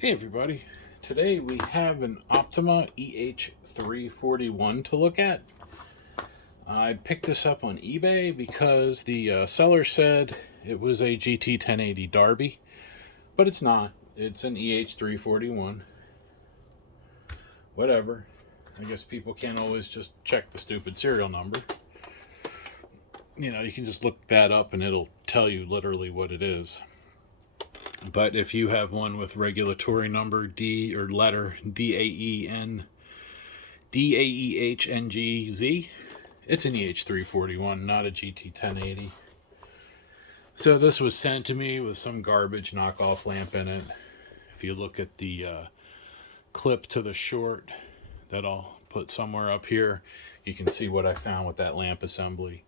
Hey everybody, today we have an Optoma EH341 to look at. I picked this up on eBay because the seller said it was a GT 1080 Derby, but it's not. It's an EH341. Whatever. I guess people can't always just check the stupid serial number. You know, you can just look that up and it'll tell you literally what it is. But if you have one with regulatory number D or letter DAEHNGZ, it's an EH341, not a GT 1080. So this was sent to me with some garbage knockoff lamp in it. If you look at the clip to the short that I'll put somewhere up here, you can see what I found with that lamp assembly.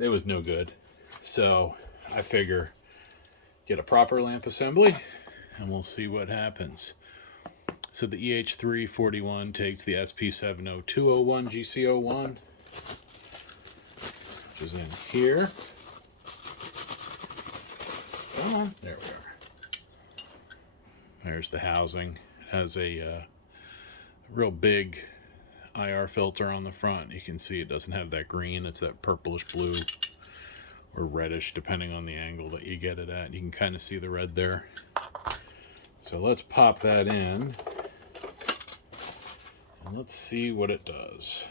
It was no good. So I figure get a proper lamp assembly and we'll see what happens. So the EH341 takes the SP70201 GC01, which is in here. Come on, there we are. There's the housing. It has a real big IR filter on the front. You can see it doesn't have that green, it's that purplish blue or reddish depending on the angle that you get it at. You can kind of see the red there. So let's pop that in and let's see what it does.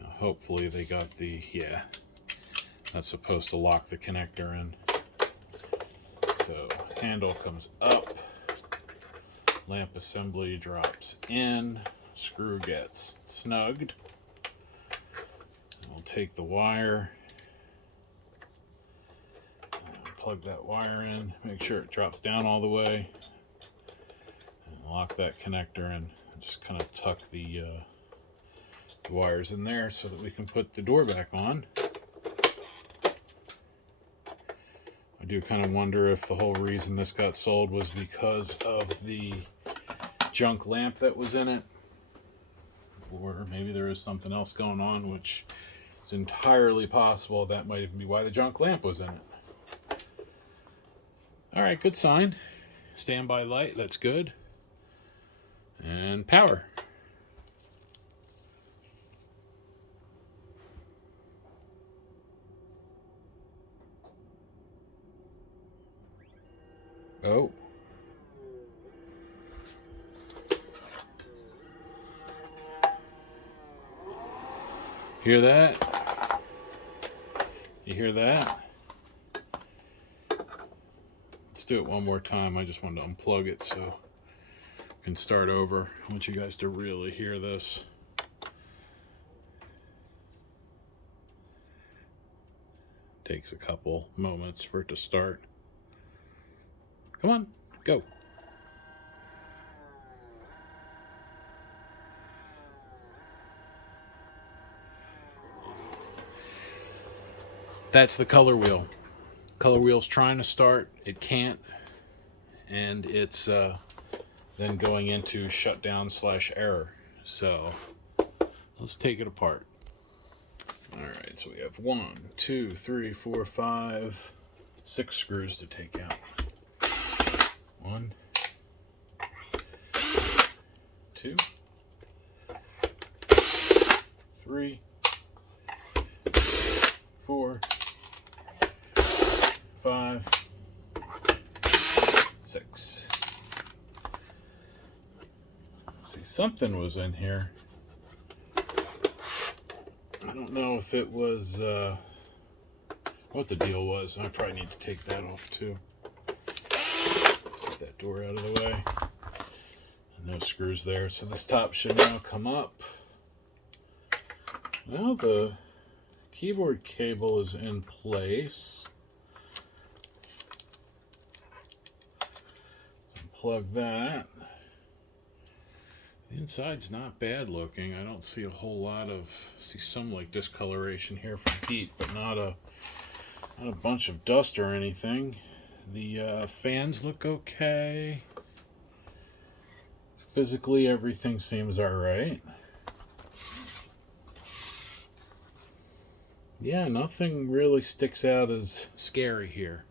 Now, hopefully they got the, yeah, that's supposed to lock the connector in. So handle comes up, lamp assembly drops in, screw gets snugged. We'll take the wire, plug that wire in, make sure it drops down all the way, and lock that connector in. Just kind of tuck the wires in there so that we can put the door back on. I do kind of wonder if the whole reason this got sold was because of the junk lamp that was in it, or maybe there is something else going on, which it's entirely possible that might even be why the junk lamp was in it. Alright, good sign. Standby light, that's good. And power. Oh. Hear that? You hear that? Let's do it one more time. I just wanted to unplug it so I can start over. I want you guys to really hear this. Takes a couple moments for it to start. Come on, go. That's the color wheel. Color wheel's trying to start, it can't, and it's then going into shutdown / error. So let's take it apart. All right, so we have 1, 2, 3, 4, 5, 6 screws to take out. 1, 2, 3, 4, 5, 6. See, something was in here. I don't know if it was what the deal was. I probably need to take that off too. Get that door out of the way. And no screws there. So this top should now come up. Well, the keyboard cable is in place. Plug that. The inside's not bad looking. I don't see a whole lot of, see some like discoloration here from heat, but not a bunch of dust or anything. The fans look okay. Physically, everything seems alright. Yeah, nothing really sticks out as scary here.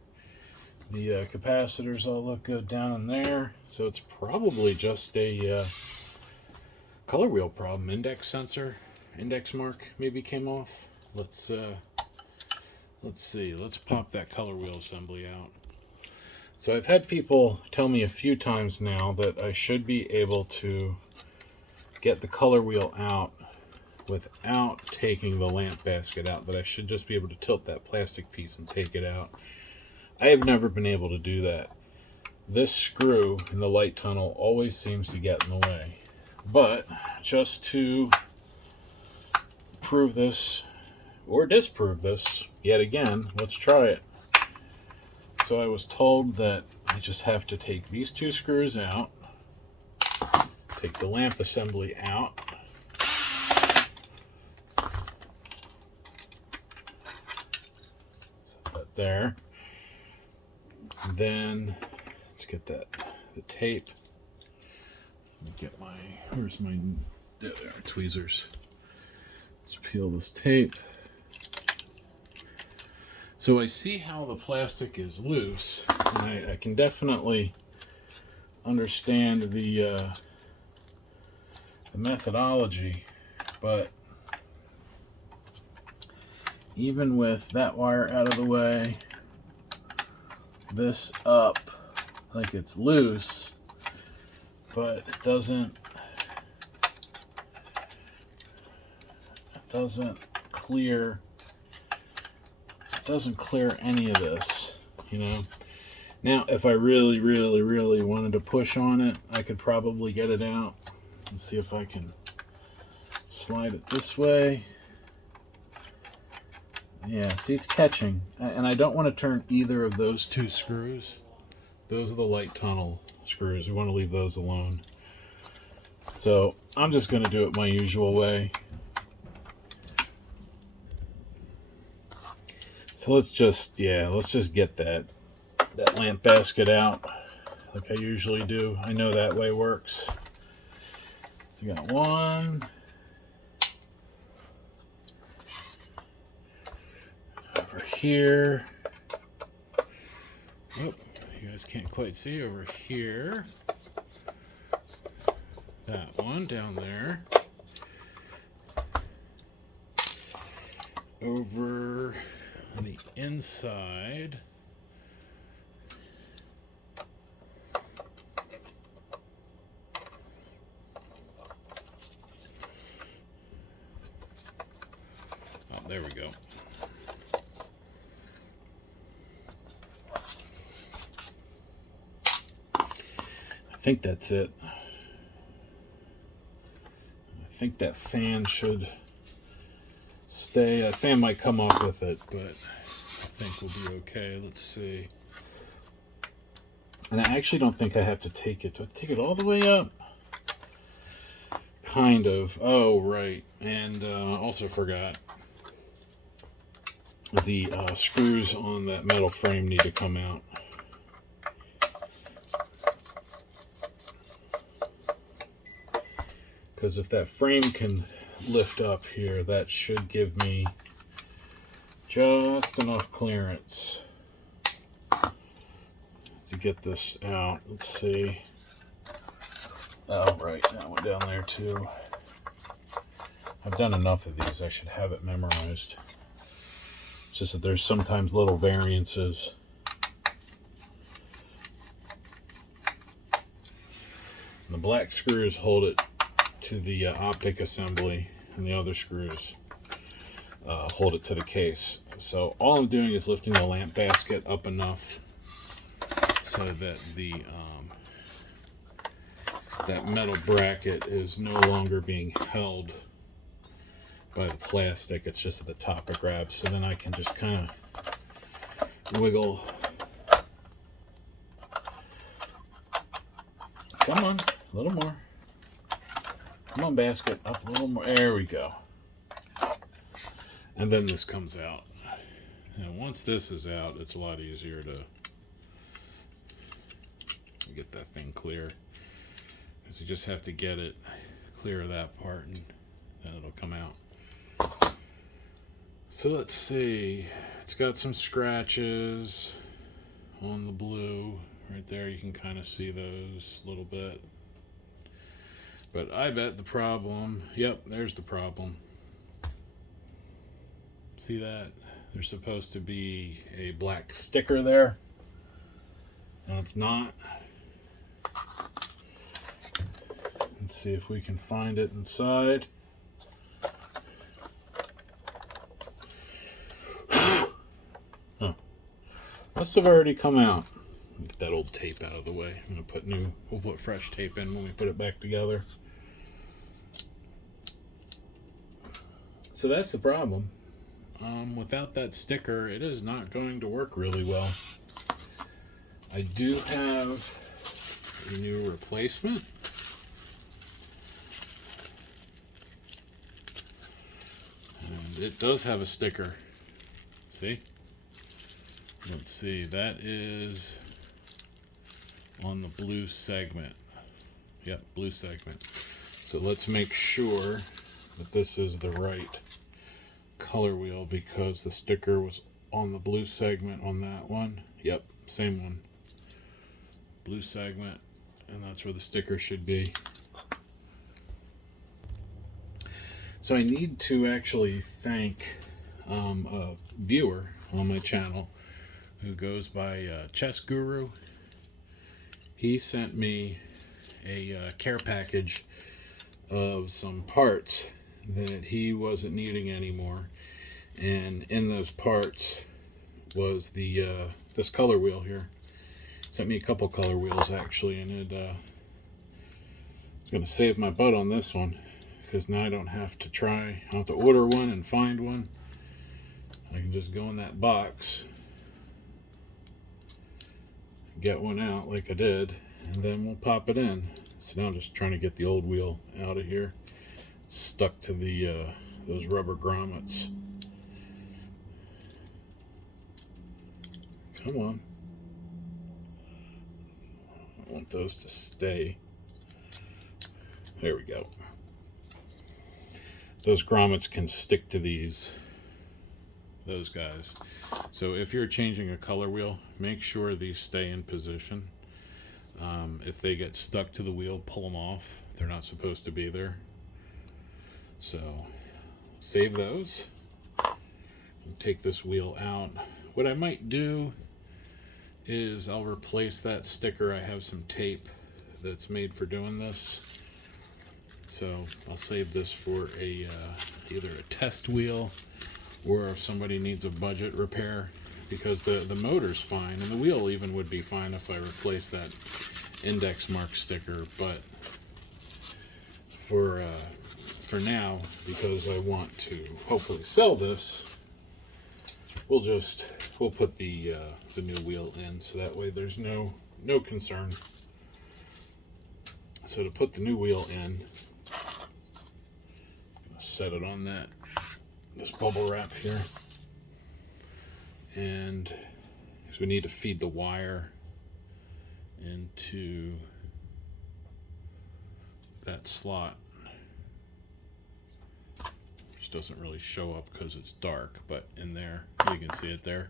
The capacitors all look good down in there. So it's probably just a color wheel problem. Index sensor, index mark maybe came off. Let's see. Let's pop that color wheel assembly out. So I've had people tell me a few times now that I should be able to get the color wheel out without taking the lamp basket out, that I should just be able to tilt that plastic piece and take it out. I have never been able to do that. This screw in the light tunnel always seems to get in the way. But just to prove this or disprove this yet again, let's try it. So I was told that I just have to take these two screws out, take the lamp assembly out, set that there. Then let's get the tape. Let me get my, where's my, there are tweezers. Let's peel this tape. So I see how the plastic is loose, and I can definitely understand the methodology, but even with that wire out of the way, this up, like it's loose, but it doesn't clear. Doesn't clear any of this, you know. Now if I really wanted to push on it, I could probably get it out. Let's see if I can slide it this way. Yeah, see, it's catching. And I don't want to turn either of those two screws. Those are the light tunnel screws. We want to leave those alone. So I'm just going to do it my usual way. So let's just get that lamp basket out like I usually do. I know that way works. So we got one. Over here. Oh, you guys can't quite see over here. That one down there. Over on the inside. Oh, there we go. I think that's it. I think that fan should stay. A fan might come off with it, but I think we'll be okay. Let's see. And I actually don't think I have to take it. Do I take it all the way up? Kind of. Oh, right. And also forgot. The screws on that metal frame need to come out. Because if that frame can lift up here, that should give me just enough clearance to get this out. Let's see. Oh, right, that one down there too. I've done enough of these, I should have it memorized. It's just that there's sometimes little variances. And the black screws hold it to the optic assembly, and the other screws hold it to the case. So all I'm doing is lifting the lamp basket up enough so that the that metal bracket is no longer being held by the plastic. It's just at the top it grabs. So then I can just kind of wiggle. Come on, a little more. Come on, basket, up a little more. There we go. And then this comes out. And once this is out, it's a lot easier to get that thing clear. Because you just have to get it clear of that part, and then it'll come out. So let's see. It's got some scratches on the blue. Right there, you can kind of see those a little bit. But I bet the problem, yep, there's the problem. See that? There's supposed to be a black sticker there. And it's not. Let's see if we can find it inside. Huh. Must have already come out. Get that old tape out of the way. I'm gonna we'll put fresh tape in when we put it back together. So that's the problem. Without that sticker, it is not going to work really well. I do have a new replacement. And it does have a sticker. See? Let's see, that is on the blue segment. Yep, blue segment. So let's make sure that this is the right color wheel, because the sticker was on the blue segment on that one. Yep, same one. Blue segment, and that's where the sticker should be. So I need to actually thank a viewer on my channel who goes by Chess Guru. He sent me a care package of some parts that he wasn't needing anymore, and in those parts was the this color wheel here. Sent me a couple color wheels actually, and it's going to save my butt on this one, because now I don't have to I don't have to order one and find one. I can just go in that box, get one out like I did, and then we'll pop it in. So now I'm just trying to get the old wheel out of here. It's stuck to the those rubber grommets. Come on. I want those to stay. There we go. Those grommets can stick to those guys. So if you're changing a color wheel, make sure these stay in position. If they get stuck to the wheel, pull them off. They're not supposed to be there. So save those. Take this wheel out. What I might do is I'll replace that sticker. I have some tape that's made for doing this. So I'll save this for either a test wheel, or if somebody needs a budget repair, because the motor's fine, and the wheel even would be fine if I replace that index mark sticker. But for now, because I want to hopefully sell this, we'll put the new wheel in, so that way there's no concern. So to put the new wheel in, set it on this bubble wrap here, and because we need to feed the wire into that slot, which doesn't really show up because it's dark, but in there you can see it there.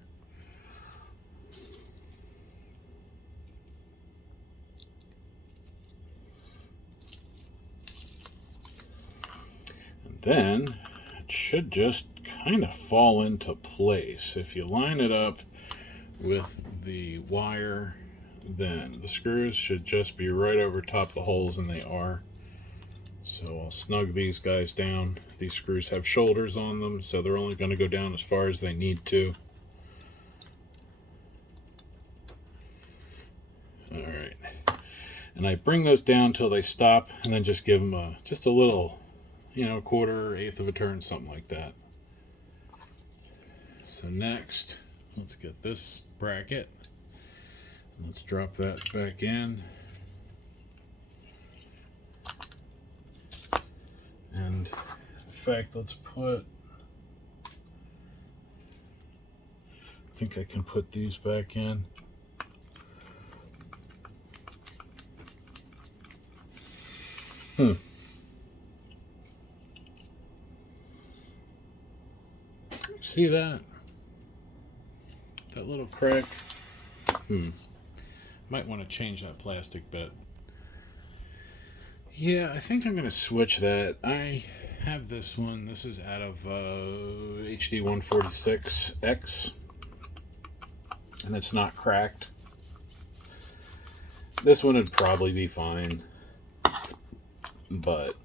Then it should just kind of fall into place. If you line it up with the wire, then the screws should just be right over top the holes, and they are. So I'll snug these guys down. These screws have shoulders on them, so they're only going to go down as far as they need to. Alright. And I bring those down till they stop, and then just give them just a little, quarter, eighth of a turn, something like that. So next, let's get this bracket. Let's drop that back in. And in fact, let's put, I think I can put these back in. See that? That little crack? Might want to change that plastic bit. Yeah, I think I'm going to switch that. I have this one. This is out of HD146X. And it's not cracked. This one would probably be fine. But,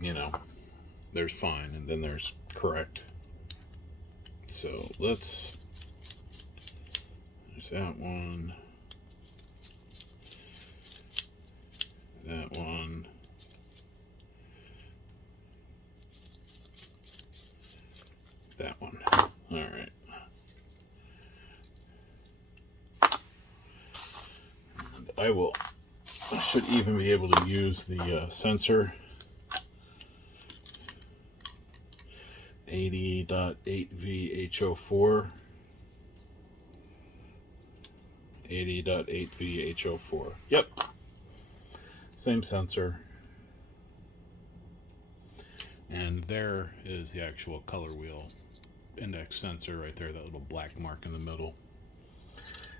you know, there's fine and then there's correct. So let's... There's that one. That one. That one. All right. And I should even be able to use the sensor. 80.8VH04. 80.8VH04. Yep. Same sensor. And there is the actual Colorwheel index sensor right there, that little black mark in the middle.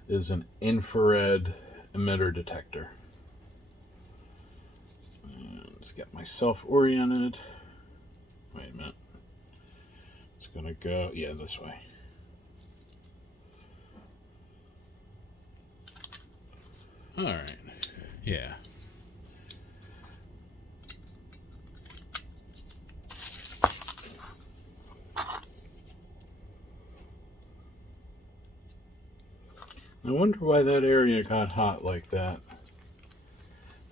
Is an infrared emitter detector. And let's get myself oriented. Wait a minute. It's gonna go, yeah, this way. All right, yeah. I wonder why that area got hot like that.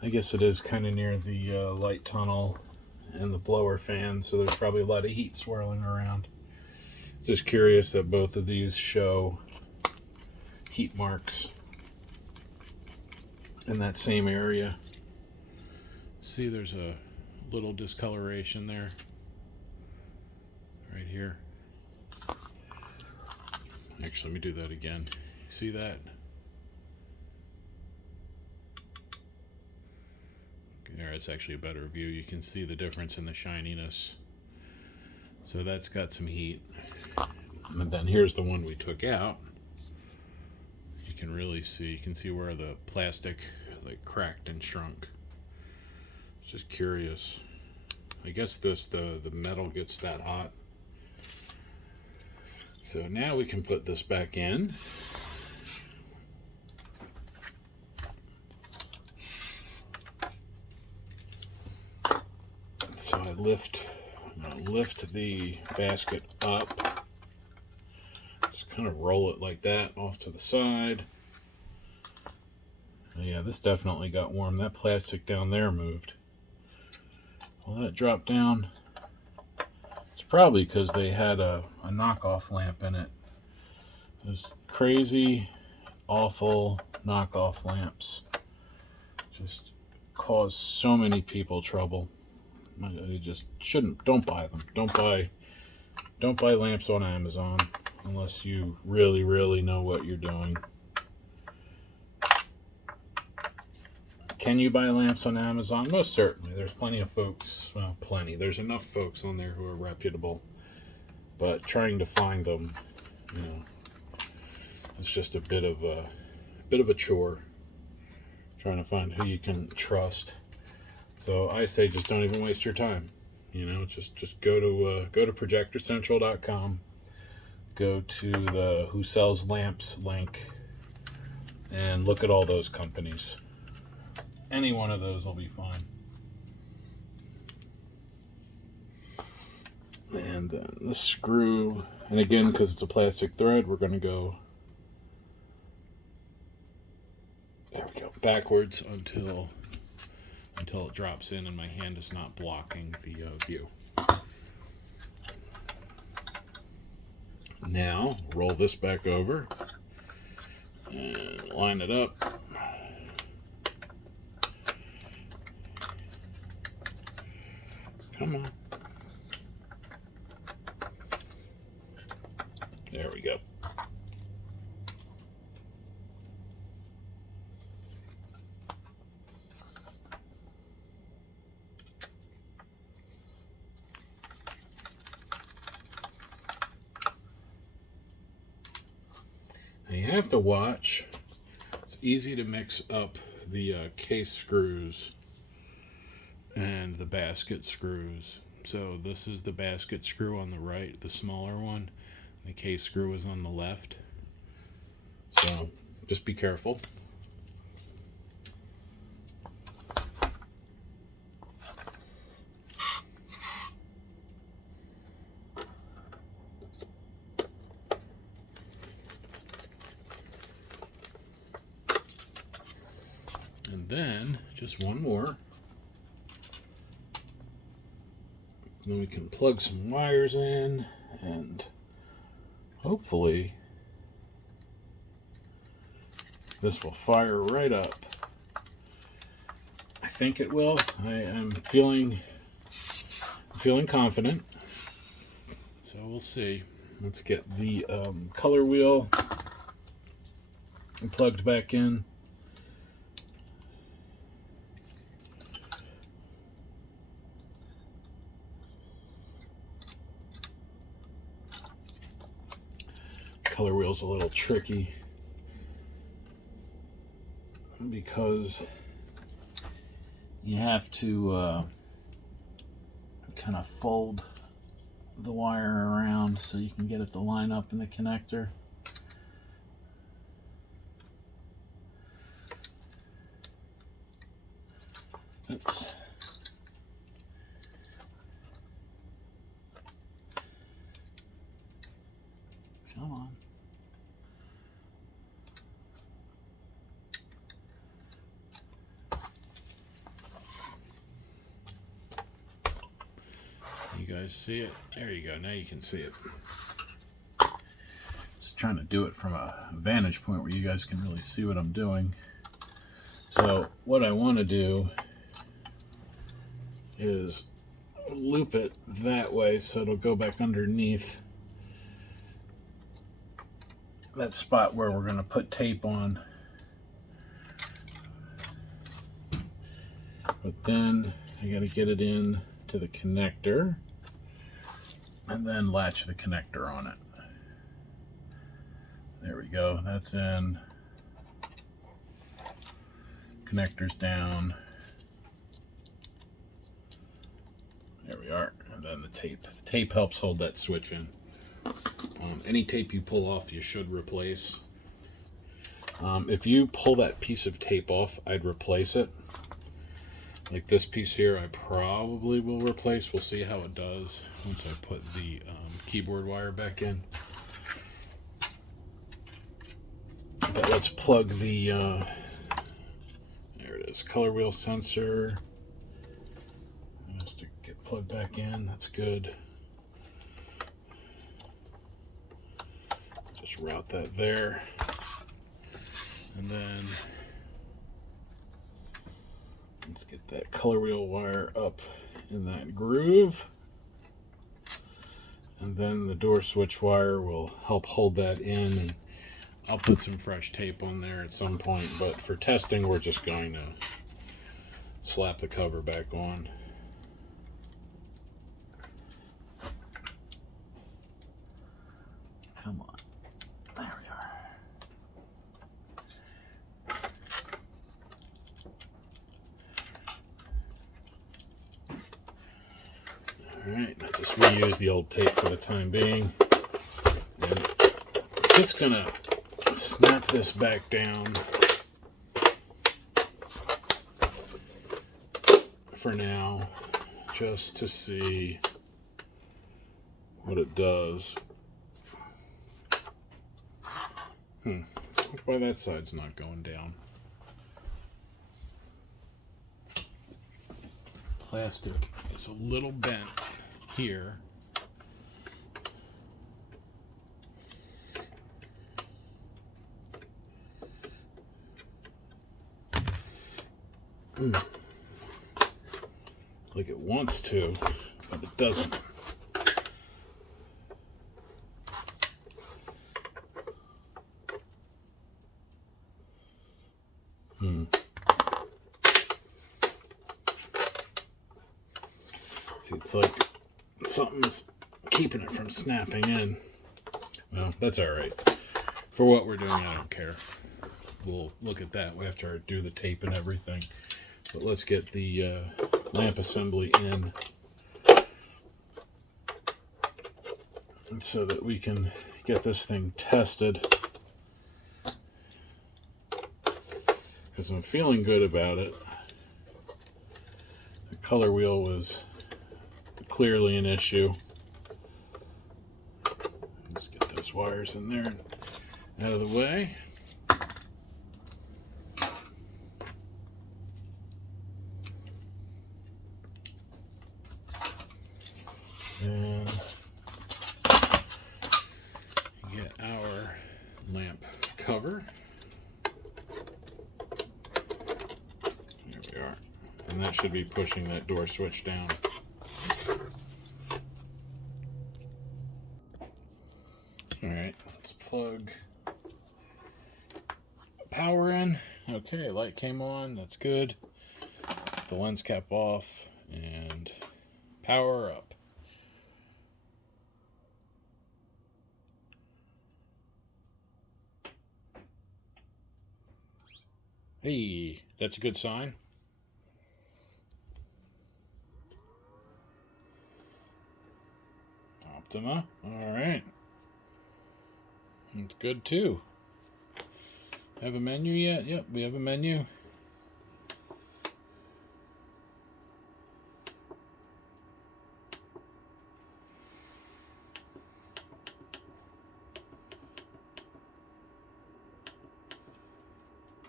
I guess it is kind of near the light tunnel and the blower fan, so there's probably a lot of heat swirling around. Just curious that both of these show heat marks in that same area. See, there's a little discoloration there, right here. Actually, let me do that again. See that? There, it's actually a better view. You can see the difference in the shininess. So that's got some heat. And then here's the one we took out. You can really see, you can see where the plastic like cracked and shrunk. Just curious. I guess the metal gets that hot. So now we can put this back in. So I lift the basket up. Just kind of roll it like that off to the side. Oh yeah, this definitely got warm. That plastic down there moved. Well, that dropped down. It's probably because they had a knockoff lamp in it. Those crazy, awful knockoff lamps just cause so many people trouble. You just shouldn't. Don't buy them. Don't buy lamps on Amazon unless you really, really know what you're doing. Can you buy lamps on Amazon? Most certainly. There's plenty of folks. Well, plenty. There's enough folks on there who are reputable. But trying to find them, you know, it's just a bit of a chore. Trying to find who you can trust. So I say just don't even waste your time. You know, just go to projectorcentral.com, go to the Who Sells Lamps link, and look at all those companies. Any one of those will be fine. And then the screw, and again, because it's a plastic thread, we're going to go, there we go, backwards until it drops in and my hand is not blocking the view. Now, roll this back over and line it up. Come on. There we go. you have to watch. It's easy to mix up the case screws and the basket screws. So this is the basket screw on the right, the smaller one. The case screw is on the left. So just be careful. And then just one more. Then we can plug some wires in, and hopefully this will fire right up. I think it will. I am feeling confident. So we'll see. Let's get the color wheel plugged back in. Color wheel's a little tricky because you have to kind of fold the wire around so you can get it to line up in the connector. Oops. Come on. You guys see it? There you go. Now you can see it. Just trying to do it from a vantage point where you guys can really see what I'm doing. So what I want to do is loop it that way so it'll go back underneath that spot where we're going to put tape on. But then I got to get it in to the connector and then latch the connector on it. There we go. That's in. Connector's down. There we are. And then the tape. The tape helps hold that switch in. Any tape you pull off, you should replace. If you pull that piece of tape off, I'd replace it. Like this piece here, I probably will replace. We'll see how it does once I put the keyboard wire back in. But let's plug the, there it is, color wheel sensor. It has to get plugged back in. That's good. Just route that there. And then let's get that color wheel wire up in that groove. And then the door switch wire will help hold that in. And I'll put some fresh tape on there at some point, but for testing, we're just going to slap the cover back on. Come on. There we are. Alright, I just reuse the old tape for the time being. And just gonna snap this back down for now, just to see what it does. Look why that side's not going down. Plastic is a little bent here. Like it wants to, but it doesn't. See, it's like something's keeping it from snapping in. Well, that's all right. For what we're doing, I don't care. We'll look at that after I do the tape and everything. But let's get the lamp assembly in, and so that we can get this thing tested. Because I'm feeling good about it. The color wheel was clearly an issue. Let's get those wires in there and out of the way. And get our lamp cover. There we are. And that should be pushing that door switch down. Alright, let's plug power in. Okay, light came on, that's good. The lens cap off and power up. Hey, that's a good sign. Optoma, alright. It's good too. Have a menu yet? Yep, we have a menu.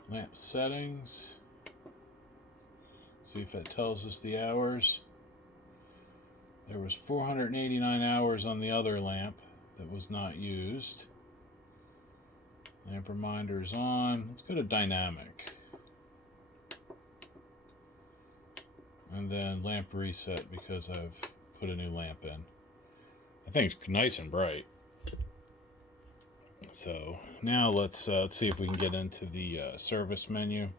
Lamp settings. See if that tells us the hours. There was 489 hours on the other lamp that was not used. Lamp reminder is on. Let's go to dynamic. And then lamp reset because I've put a new lamp in. I think it's nice and bright. So now let's see if we can get into the service menu.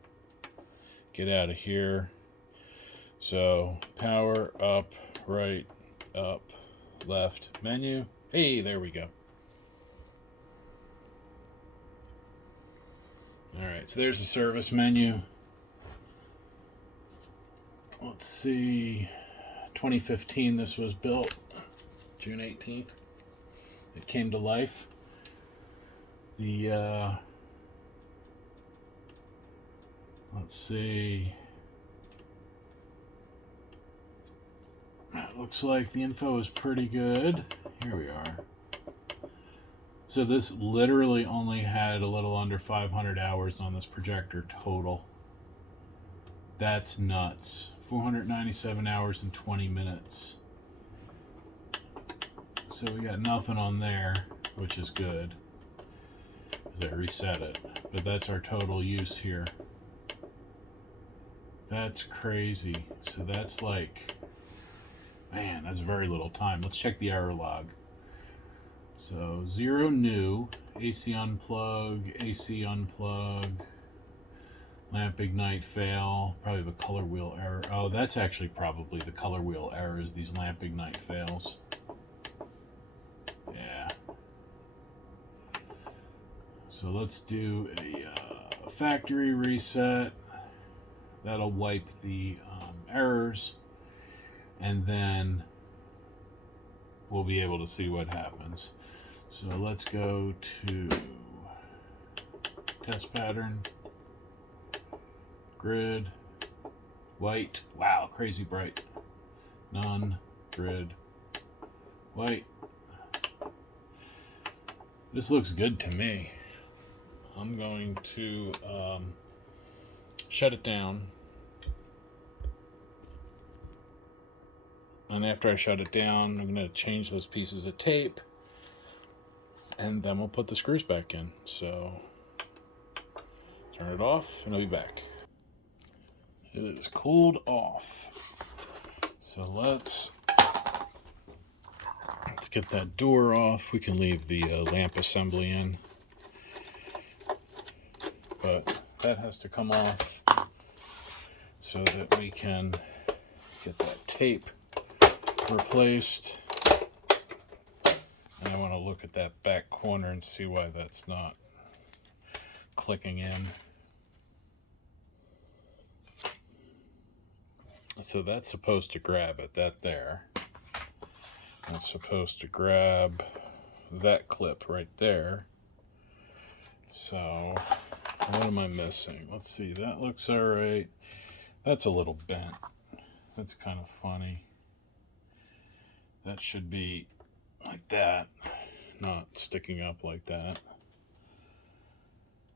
Get out of here. So power, up, right, up, left, menu. Hey, there we go. Alright, so there's the service menu. Let's see. 2015 this was built. June 18th. It came to life. The let's see. It looks like the info is pretty good. Here we are. So this literally only had a little under 500 hours on this projector total. That's nuts. 497 hours and 20 minutes. So we got nothing on there, which is good. Because I reset it. But that's our total use here. That's crazy. So that's like, man, that's very little time. Let's check the error log. So 0 new, AC unplug, AC unplug, lamp ignite fail, probably the color wheel error. Oh, that's actually probably the color wheel error is these lamp ignite fails. Yeah. So let's do a factory reset. That'll wipe the errors, and then we'll be able to see what happens. So let's go to test pattern, grid, white, wow, crazy bright, none, grid, white. This looks good to me. I'm going to shut it down. And after I shut it down, I'm going to change those pieces of tape. And then we'll put the screws back in. So, turn it off and I'll be back. It is cooled off. So let's get that door off. We can leave the lamp assembly in. But that has to come off so that we can get that tape replaced. And I want to look at that back corner and see why that's not clicking in. So that's supposed to grab it, that there. That's supposed to grab that clip right there. So what am I missing? Let's see, that looks all right. That's a little bent. That's kind of funny. That should be like that, not sticking up like that.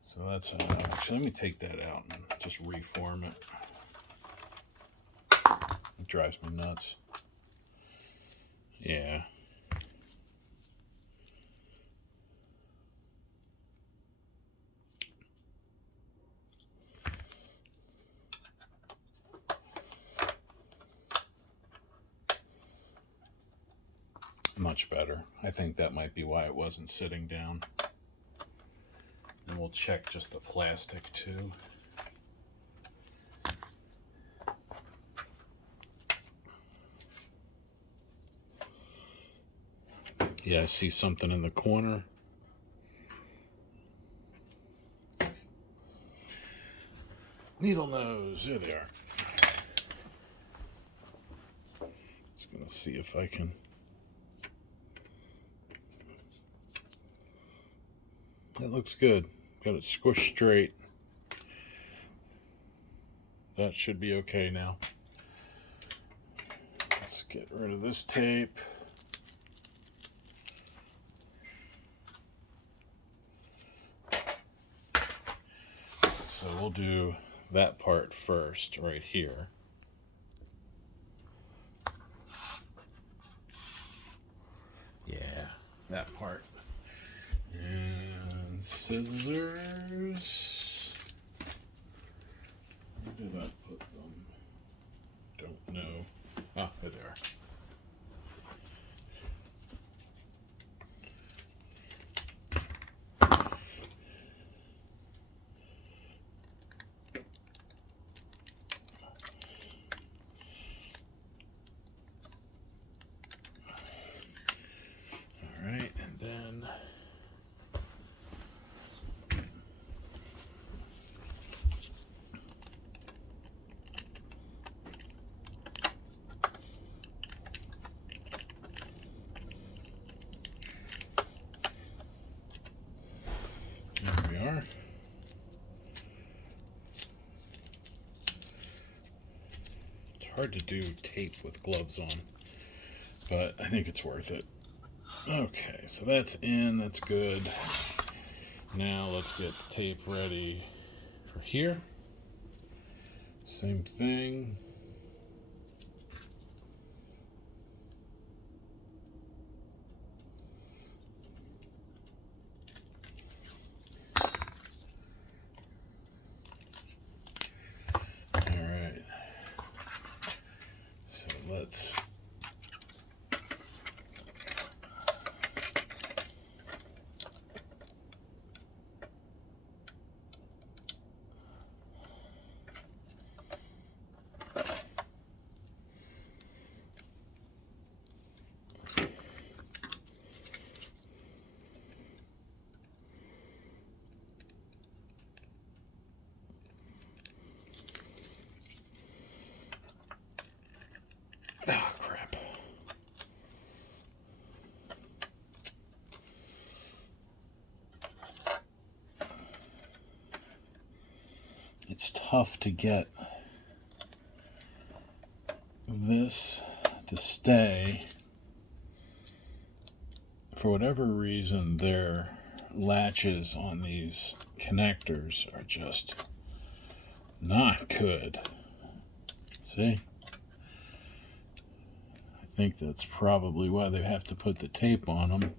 So that's actually, let me take that out and just reform it. It drives me nuts. Yeah. Much better. I think that might be why it wasn't sitting down. And we'll check just the plastic too. Yeah, I see something in the corner. Needle nose, there they are. Just gonna see if I can. That looks good. Got it squished straight. That should be okay now. Let's get rid of this tape. So we'll do that part first, right here. Yeah, that part. And scissors. Where did I put them? Don't know. Ah, there they are. It's hard to do tape with gloves on, but I think it's worth it. Okay, so that's in, that's good. Now let's get the tape ready for here. Same thing. Let's crap. It's tough to get this to stay. For whatever reason, their latches on these connectors are just not good. See? I think that's probably why they have to put the tape on them.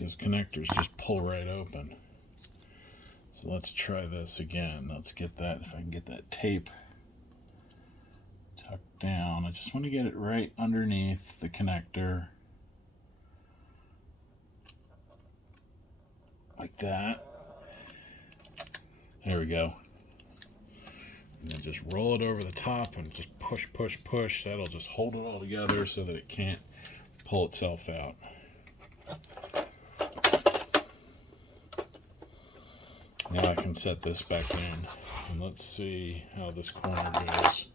Those connectors just pull right open. So let's try this again. Let's get that, if I can get that tape tucked down. I just want to get it right underneath the connector. Like that. There we go. And then just roll it over the top and just push, push, push. That'll just hold it all together so that it can't pull itself out. Now I can set this back in, and let's see how this corner goes.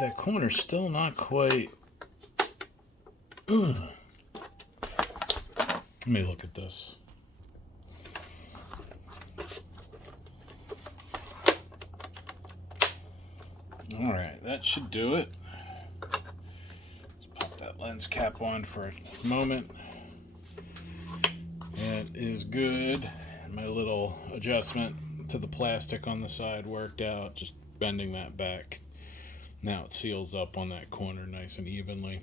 That corner's still not quite. Ugh. Let me look at this. Alright, that should do it. Let's pop that lens cap on for a moment. That is good. My little adjustment to the plastic on the side worked out, just bending that back. Now it seals up on that corner nice and evenly.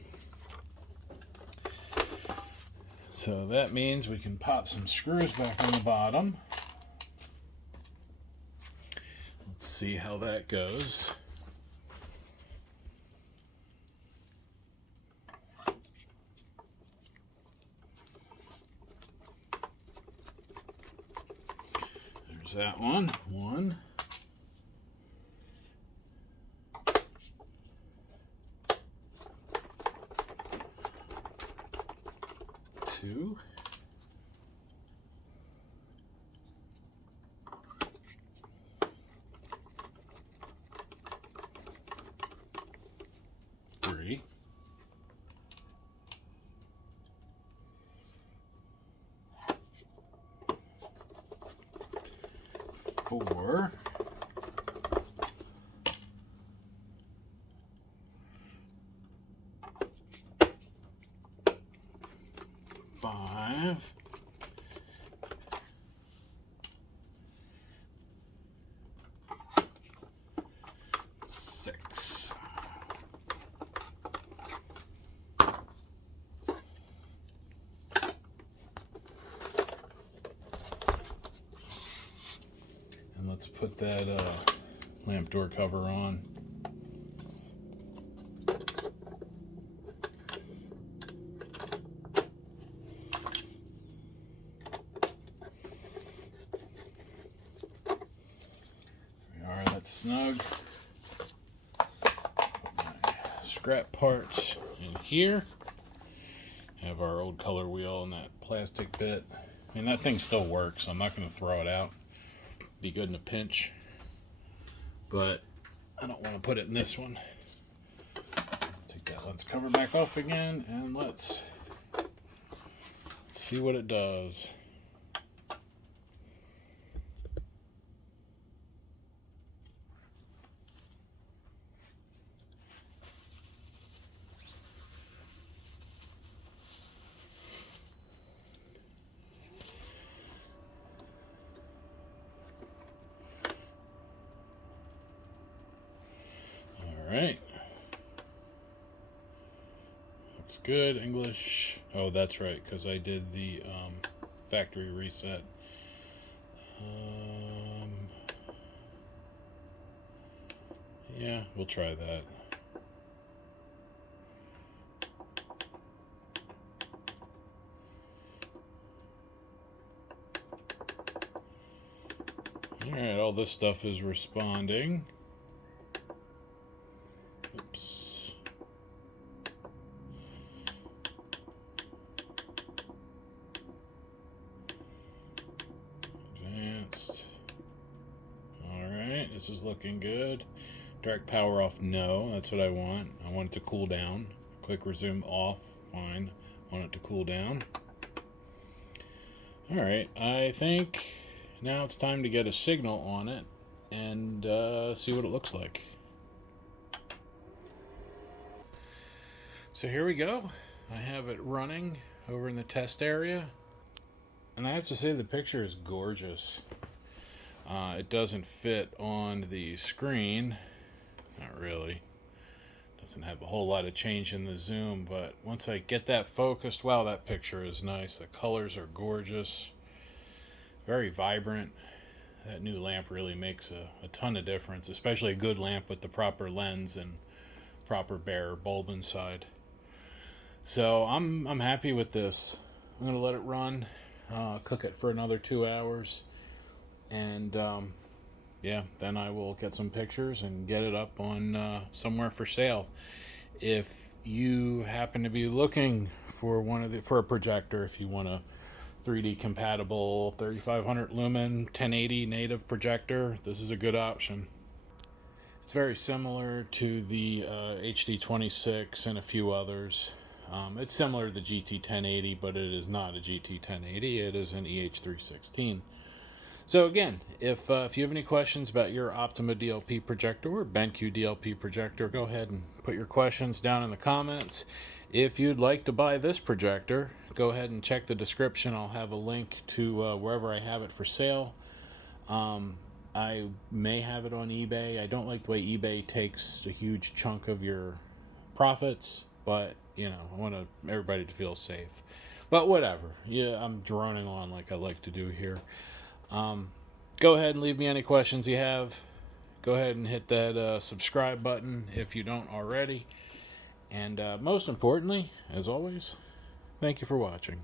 So that means we can pop some screws back on the bottom. Let's see how that goes. There's that one. One. Two. Three. Four. Five. Six. And let's put that lamp door cover on. Snug. Scrap parts in here. Have our old color wheel and that plastic bit. I mean, that thing still works, so I'm not going to throw it out. Be good in a pinch. But I don't want to put it in this one. Take that lens cover back off again, and let's see what it does. Alright. Looks good. English. Oh, that's right, because I did the factory reset. Yeah, we'll try that. Alright, all this stuff is responding. Oops. Advanced. Alright, this is looking good. Direct power off, no. That's what I want. I want it to cool down. Quick resume off, fine. I want it to cool down. Alright, I think now it's time to get a signal on it and see what it looks like. So here we go. I have it running over in the test area. And I have to say the picture is gorgeous. It doesn't fit on the screen. Not really. Doesn't have a whole lot of change in the zoom, but once I get that focused, wow, that picture is nice. The colors are gorgeous. very vibrant. That new lamp really makes a ton of difference, especially a good lamp with the proper lens and proper bare bulb inside. So I'm happy with this. I'm gonna let it run, cook it for another 2 hours, and yeah, then I will get some pictures and get it up on somewhere for sale. If you happen to be looking for a projector, if you want a 3D compatible 3500 lumen 1080 native projector, this is a good option. It's very similar to the HD26 and a few others. It's similar to the GT1080, but it is not a GT1080. It is an EH316. So again, if you have any questions about your Optoma DLP projector or BenQ DLP projector, go ahead and put your questions down in the comments. If you'd like to buy this projector, go ahead and check the description. I'll have a link to wherever I have it for sale. I may have it on eBay. I don't like the way eBay takes a huge chunk of your profits, but you know, I want everybody to feel safe. But whatever. Yeah, I'm droning on like I like to do here. Go ahead and leave me any questions you have. Go ahead and hit that subscribe button if you don't already. And most importantly, as always, thank you for watching.